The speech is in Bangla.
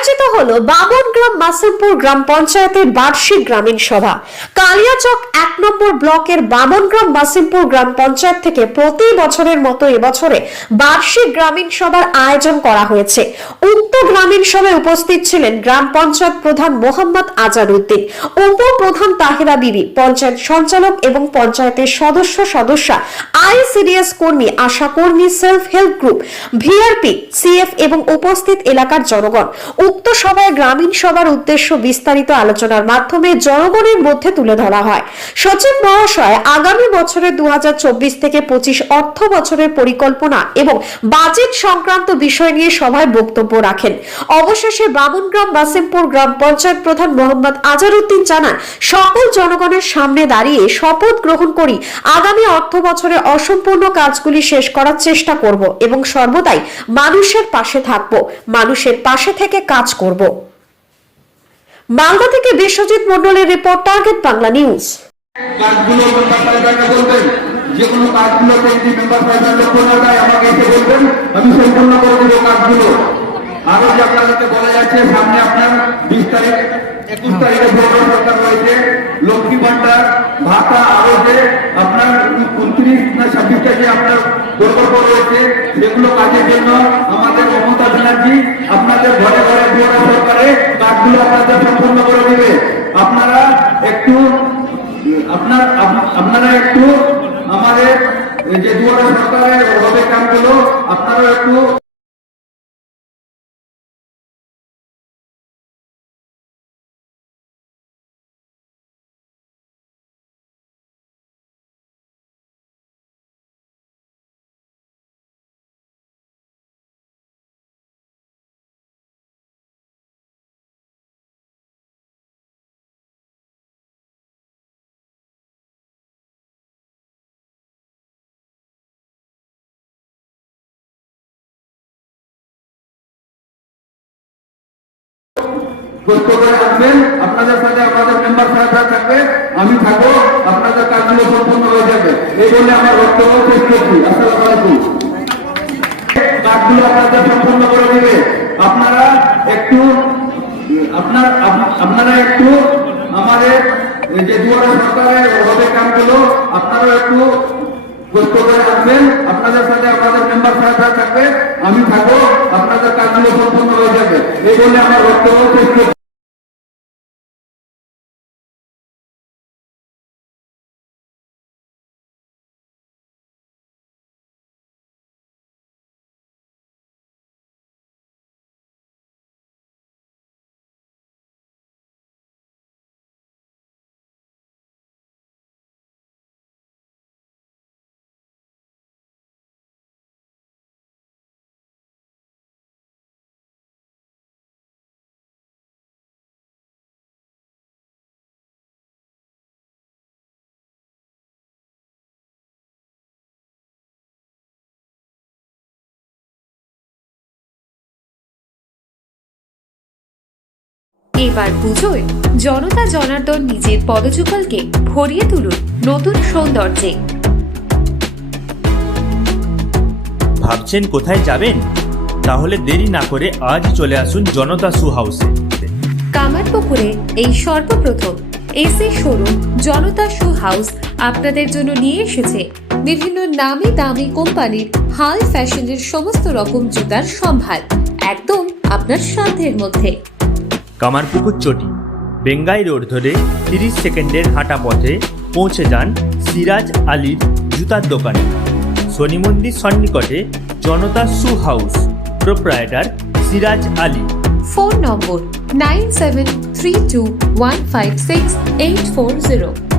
আয়োজিত হলো বামনগ্রাম মাসিমপুর গ্রাম পঞ্চায়েতের বার্ষিক গ্রামীণ সভা। কালিয়াচক 1 নম্বর ব্লকের বামনগ্রাম মাসিমপুর গ্রাম পঞ্চায়েত থেকে প্রতি বছরের মতো এবছরে বার্ষিক গ্রামীণ সভার আয়োজন করা হয়েছে। উক্ত গ্রামীণ সভায় উপস্থিত ছিলেন গ্রাম পঞ্চায়েত প্রধান মোহাম্মদ আজারউদ্দিন, উপপ্রধান তাহিরা বিবি, পঞ্চায়েত সঞ্চালক এবং পঞ্চায়েতের সদস্যা, আইসিডিএস কর্মী, আশা কর্মী, self help group, VRP, CF এবং উপস্থিত এলাকার জনগণ। উক্ত সভায় গ্রামীণ সভার উদ্দেশ্য বিস্তারিত আলোচনার মাধ্যমে জনগণের মধ্যে তুলে ধরা হয়। সচিব মহাশয় আগামী বছরের 2024 থেকে 25 অর্থ বছরের পরিকল্পনা এবং বাজেট সংক্রান্ত বিষয় নিয়ে সভায় বক্তব্য রাখেন। অবশেষে বামনগ্রাম মাসিমপুর গ্রাম পঞ্চায়েত প্রধান মোহাম্মদ আজারউদ্দিন জানান, সকল জনগণের সামনে দাঁড়িয়ে শপথ গ্রহণ করি আগামী অর্থ বছরে অসম্পূর্ণ কাজগুলি শেষ করার চেষ্টা করব এবং সর্বদাই মানুষের পাশে থাকব, মানুষের পাশে থেকে কাজ করব। মালদা থেকে বিশ্বজিৎ মন্ডলের রিপোর্ট, টার্গেট বাংলা নিউজ। কাজগুলো বলবেন, যে কোনো কাজগুলো মেম্বার সাহেবের লক্ষ্য না যায় আমাকে এসে বলবেন, আমি সম্পূর্ণ করে দেবো কাজগুলো। আরো যে আপনাদেরকে বলা যাচ্ছে, সামনে আপনার 20 তারিখ 21 তারিখে ভোট সরকার রয়েছে, লক্ষ্মী ভান্ডার ভাতা, আরো যে আপনার 29 না 26টা যে আপনার প্রকল্প রয়েছে, সেগুলো কাজের জন্য আমাদের মমতা ব্যানার্জি আপনাদের ঘরে ঘরে দুয়ারে সরকারে কাজগুলো আপনাদের সম্পূর্ণ করে দিবে। আপনারা একটু আমাদের যে দুয়ারে সরকারের হবে কাজগুলো আপনারা একটু আসবেন। আপনাদের সাথে আমাদের মেম্বার সাহেবরা থাকবে, আমি থাকবো, আপনাদের কাজগুলো সম্পূর্ণ হয়ে যাবে। এই বলে আমার বক্তব্য শেষ করছি। আসসালামু আলাইকুম। কাজগুলো আপনাদের সম্পূর্ণ করে দিবে। আপনারা একটু আমাদের যে দুয়ারে সরকারের হবে কাজগুলো আপনারা একটু কষ্ট করে আসবেন। আপনাদের সাথে আমাদের মেম্বার সাহেবরা থাকবে, আমি থাকবো, আপনাদের কাজগুলো সম্পূর্ণ হয়ে যাবে। এই বলে আমার বক্তব্য শেষ করছি। এবার পুজোয় জনতা জনার্দন নিজের পদযুগলকে ভরিয়ে তুলুন নতুন সৌন্দর্যে। ভাবছেন কোথায় যাবেন? তাহলে দেরি না করে আজ চলে আসুন জনতা শু হাউসে। কামারপুকুরে এই সর্বপ্রথম এসি শোরুম জনতা শু হাউস আপনাদের জন্য নিয়ে এসেছে বিভিন্ন নামি দামি কোম্পানির হাল ফ্যাশনের সমস্ত রকম জুতার সম্ভার, একদম আপনার সাধ্যের মধ্যে। কামারপুকুর চটি বেঙ্গাই রোড ধরে 30 সেকেন্ডের হাঁটা পথে পৌঁছে যান সিরাজ আলীর জুতার দোকানে। শনি মন্দির সন্নিকটে Janata shoe house, proprietor Siraj Ali. Phone number 9732156840।